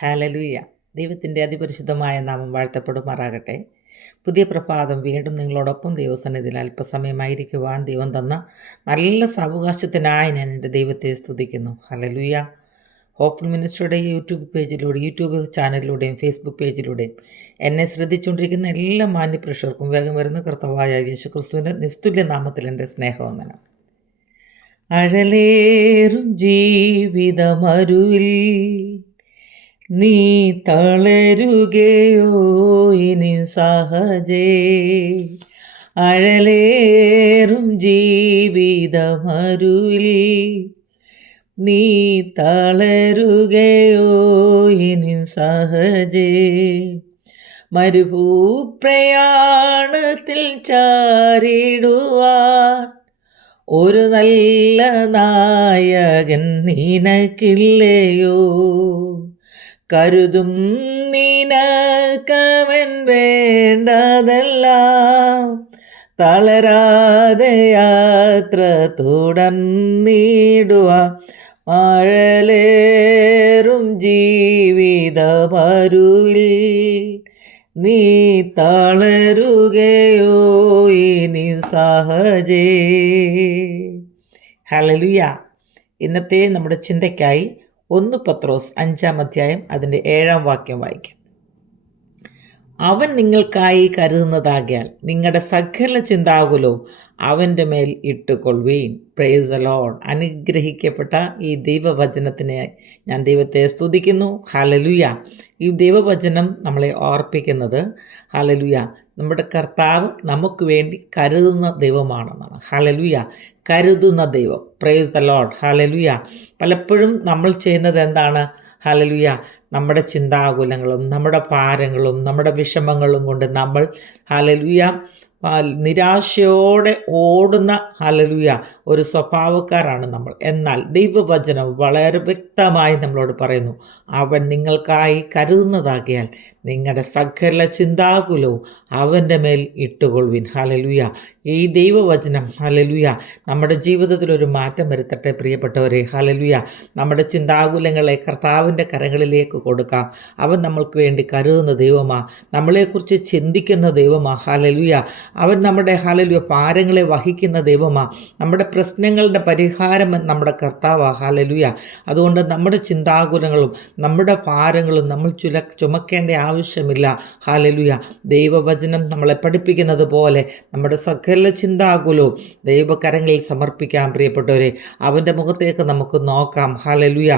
Hallelujah. ദൈവത്തിൻ്റെ അതിപരിശുദ്ധമായ നാമം വാഴ്ത്തപ്പെടുമാറാകട്ടെ. പുതിയ പ്രഭാതം വീണ്ടും നിങ്ങളോടൊപ്പം ദൈവസന്നിധിയിൽ അല്പസമയമായിരിക്കുവാൻ ദൈവം തന്ന നല്ല സാവകാശത്തിനായി ഞാൻ എൻ്റെ ദൈവത്തെ സ്തുതിക്കുന്നു. ഹല്ലേലൂയ. ഹോപ്പ്ഫുൾ മിനിസ്ട്രിയുടെ യൂട്യൂബ് ചാനലിലൂടെയും ഫേസ്ബുക്ക് പേജിലൂടെയും എന്നെ ശ്രദ്ധിച്ചുകൊണ്ടിരിക്കുന്ന എല്ലാ മാന്യപ്രേക്ഷകർക്കും വേഗം വരുന്ന കർത്താവായ യേശുക്രിസ്തുവിൻ്റെ നിസ്തുല്യ നാമത്തിൽ എൻ്റെ സ്നേഹവന്ദനം. അഴലേറും ജീവിതമരുവിൽ നീ തളരുകയോ ഇനി സഹജേ, അഴലേറും ജീവിതമരുവിൽ നീ തളരുകയോ ഇനി സഹജേ, മരുഭൂപ്രയാണത്തിൽ ചാരിടുവാൻ ഒരു നല്ല നായകൻ നിനക്കില്ലയോ, കരുതും നിനക്കവൻ വേണ്ടതെല്ലാം, തളരാതെ യാത്ര തുടർന്നിടുക, മഴലേറും ജീവിതമരുവിൽ നീ തളരുകയോ ഇനി സഹജേ. ഹല്ലേലൂയ. ഇന്നത്തെ നമ്മുടെ ചിന്തയ്ക്കായി 1 പത്രോസ് 5 അധ്യായം അതിൻ്റെ 7 വാക്യം വായിക്കാം. അവൻ നിങ്ങൾക്കായി കരുതുന്നതാകിയാൽ നിങ്ങളുടെ സകല ചിന്താകുലവും അവൻ്റെ മേൽ ഇട്ടുകൊള്ളുവീൻ. Praise the Lord. അനുഗ്രഹിക്കപ്പെട്ട ഈ ദൈവവചനത്തിനെ ഞാൻ ദൈവത്തെ സ്തുതിക്കുന്നു. ഹല്ലേലൂയ. ഈ ദൈവവചനം നമ്മളെ ഓർപ്പിക്കുന്നത് ഹല്ലേലൂയ നമ്മുടെ കർത്താവ് നമുക്ക് വേണ്ടി കരുതുന്ന ദൈവമാണെന്നാണ്. ഹല്ലേലൂയ. കരുതുന്ന ദൈവം. Praise the Lord. ഹല്ലേലൂയ. പലപ്പോഴും നമ്മൾ ചെയ്യുന്നത് എന്താണ്? ഹല്ലേലൂയ. നമ്മുടെ ചിന്താകുലങ്ങളും നമ്മുടെ ഭാരങ്ങളും നമ്മുടെ വിഷമങ്ങളും കൊണ്ട് നമ്മൾ ഹല്ലേലൂയ നിരാശയോടെ ഓടുന്ന ഹല്ലേലൂയ ഒരു സ്വഭാവക്കാരാണ് നമ്മൾ. എന്നാൽ ദൈവവചനം വളരെ വ്യക്തമായി നമ്മളോട് പറയുന്നു, അവൻ നിങ്ങൾക്കായി കരുതുന്നതാകിയാൽ നിങ്ങളുടെ സകല ചിന്താകുലവും അവൻ്റെ മേൽ ഇട്ടുകൊള്ളുവിൻ. ഹല്ലേലൂയ. ഈ ദൈവവചനം ഹല്ലേലൂയ നമ്മുടെ ജീവിതത്തിൽ ഒരു മാറ്റം വരുത്തട്ടെ പ്രിയപ്പെട്ടവരെ. ഹല്ലേലൂയ. നമ്മുടെ ചിന്താകുലങ്ങളെ കർത്താവിൻ്റെ കരങ്ങളിലേക്ക് കൊടുക്കാം. അവൻ നമ്മൾക്ക് വേണ്ടി കരുതുന്ന ദൈവമാ, നമ്മളെക്കുറിച്ച് ചിന്തിക്കുന്ന ദൈവമാ. ഹല്ലേലൂയ. അവൻ നമ്മുടെ ഹല്ലേലൂയ ഭാരങ്ങളെ വഹിക്കുന്ന ദൈവമാ. നമ്മുടെ പ്രശ്നങ്ങളുടെ പരിഹാരം നമ്മുടെ കർത്താവാ. ഹല്ലേലൂയ. അതുകൊണ്ട് നമ്മുടെ ചിന്താകുലങ്ങളും നമ്മുടെ ഭാരങ്ങളും നമ്മൾ ചുമക്കേണ്ട ആവശ്യമില്ല. ഹല്ലേലൂയ. ദൈവവചനം നമ്മളെ പഠിപ്പിക്കുന്നത് പോലെ നമ്മുടെ സകല ചിന്താകുലവും ദൈവകരങ്ങളിൽ സമർപ്പിക്കാം പ്രിയപ്പെട്ടവരെ. അവൻ്റെ മുഖത്തേക്ക് നമുക്ക് നോക്കാം. ഹല്ലേലൂയ.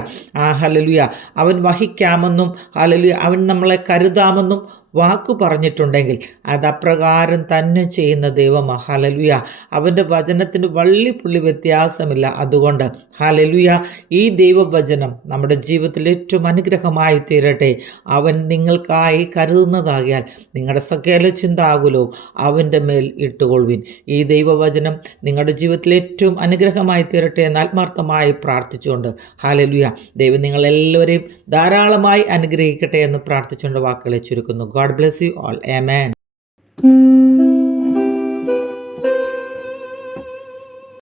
ഹല്ലേലൂയ. അവൻ വഹിക്കാമെന്നും ഹല്ലേലൂയ അവൻ നമ്മളെ കരുതാമെന്നും വാക്കു പറഞ്ഞിട്ടുണ്ടെങ്കിൽ അത് അപ്രകാരം തന്നെ ചെയ്യുന്ന ദൈവമാ. ഹല്ലേലൂയ. അവൻ്റെ വചനത്തിന് വള്ളിപ്പുള്ളി വ്യത്യാസമില്ല. അതുകൊണ്ട് ഹല്ലേലൂയ ഈ ദൈവവചനം നമ്മുടെ ജീവിതത്തിൽ ഏറ്റവും അനുഗ്രഹമായി തീരട്ടെ. അവൻ നിങ്ങൾക്കായി കരുതുന്നതാകിയാൽ നിങ്ങളുടെ സകല ചിന്താകുലവും അവൻ്റെ മേൽ ഇട്ടുകൊള്ളുവിൻ. ഈ ദൈവവചനം നിങ്ങളുടെ ജീവിതത്തിൽ ഏറ്റവും അനുഗ്രഹമായി തീരട്ടെ എന്ന് ആത്മാർത്ഥമായി പ്രാർത്ഥിച്ചുകൊണ്ട് ഹല്ലേലൂയ ദൈവം നിങ്ങളെല്ലാവരെയും ധാരാളമായി അനുഗ്രഹിക്കട്ടെ എന്ന് പ്രാർത്ഥിച്ചുകൊണ്ട് വാക്കുകളെ ചുരുക്കുന്നു. God bless you all. Amen.